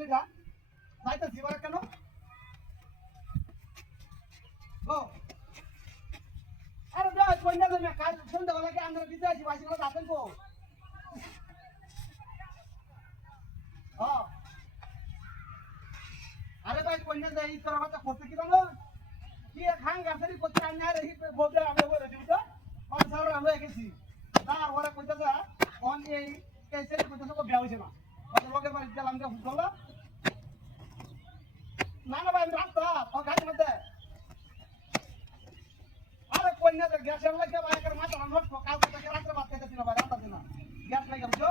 সেটা যাইতেছি এবার কেন? ও আরে যাই দেবে কাল সন্ধ্যাবেলাকে আমরা দিতে আসি ভাই কন্যা দেয় তোর করতে কি জানো? কি খান গাছারি করতে আনি আর এই আমি তো। পাঁচ হাজার আমরা গেছি। তার ওরা কইতেছে, অন এই বিয়া হইছে না। লোকের বাড়ি গেলাম যে হুজলা না না ভাই আমি রাস্তা ও গাড়ির মধ্যে আরে কন্যাদের গ্যাসের লাগে ভাই একের মাথা নষ্ট কালকে থেকে রাত্রে ভাত খেতে ছিল ভাই রান্না দিন গ্যাস লাগে বুঝছ?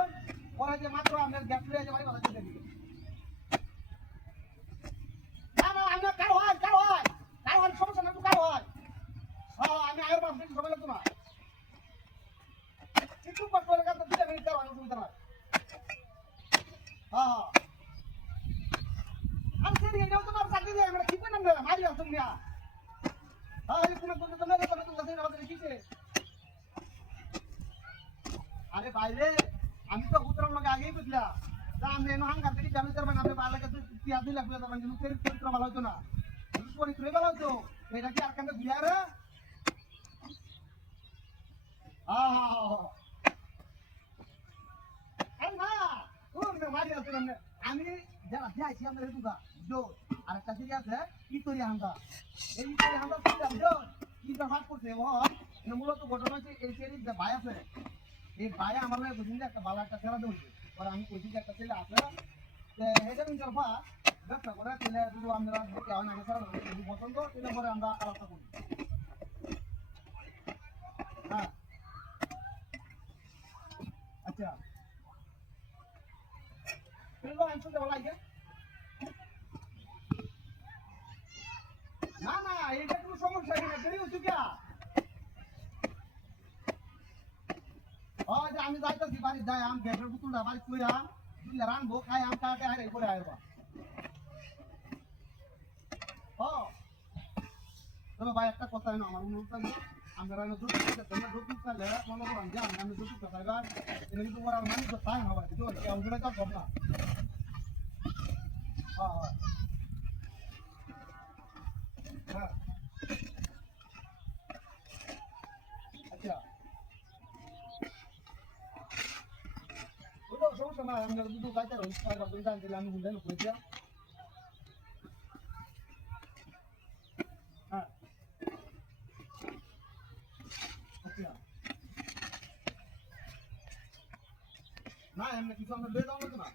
পরে যে মাত্র আমাদের গ্যাস লিয়ে যে বাড়ি কথা দিতে দিবে। না না, আমি কারও হয় কারও হয়। কারও হয় সমস্যা না তুই কারও হয়। হ্যাঁ আমি আগের মাস দেখি সবাই লাগতো না। একটু কষ্ট করে কাছে দুটা মিনিট কারও হয় অসুবিধা নয় হ্যাঁ আমি সেদিকে যাও তোমার চাকরি দিয়ে আমরা কি করলাম না মারি আসুন না হ্যাঁ এই কোনো কোনো তুমি তুমি তুমি কাছে আমাদের কিছে আরে বাইরে, আমি তো উত্তরম লগে আগেই বুঝলা তা আমি এনো হাঙ্গার থেকে জানি তার মানে আপনি ভালো কাছে তিয়া দুই লাখ টাকা মানে লুকের চরিত্র ভালো হতো না। চরিত্র ভালো হতো এটা কি আর কান্দে ঘুরে আরে? আরে না ও মারি আসুন আমি যারা যাইছি আমরা হেতুকা জো আর একটা দিকে আছে ইতরি হান্দা এই ইতরি হান্দা শুনলাম জো কি ব্যবহার করছে ও মূলত ঘটনা হচ্ছে, এই সেরির যে ভাই আছে, এই ভাই আমার লাগে বুঝিন একটা ভালো একটা ছেড়া দেবো পরে আমি কইছি যে একটা ছেলে আছে এটা কিন্তু পা ব্যবসা করে ছেলে শুধু আমরা দেখে হয় না পছন্দ তাহলে পরে আমরা আলাদা করি হ্যাঁ আচ্ছা Pero আমি শুনতে ভালো লাগে না না এটা কোনো সমস্যা নেই দেরি হচ্ছে কে ও আমি যাইতেছি বাড়ি যাই আম, গ্যাসের বুতুলটা বাড়ি তুই আম রানবো খাই আম কাটে হারে করে আইবা। ও তবে ভাই, একটা কথা হলো আমার অনুরোধ থাকবে। আমরা রান্না দুধ দিতে তোমরা দুধ দিতে পারলে, মনে করেন যে আমি আমি দুধ দিতে পারবা এটা কিন্তু ওরা মানুষ তো তাই হবে কেউ জুড়ে তো না হ্যাঁ হ্যাঁ হ্যাঁ আচ্ছা ওটা সমস্যা না আমরা দুটো গাইতে রয়েছি আমি বুঝলেন করেছি না এমনি কিছু আমরা বেদ হতো না।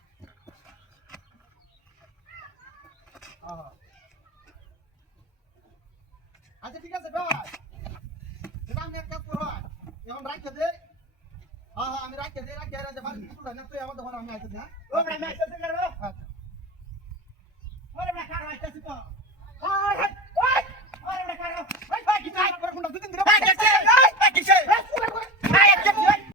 আচ্ছা ঠিক আছে ভাই এটা আমি এক কাজ করব এখন রাখতে দে। হ্যাঁ হ্যাঁ আমি রাখতে দে রাখতে রাখতে বাড়ি কিছু না তুই আমার ঘরে আমি আসতে না ও ভাই মেসেজ করব আচ্ছা। ওরে ভাই কার আসতেছি তো।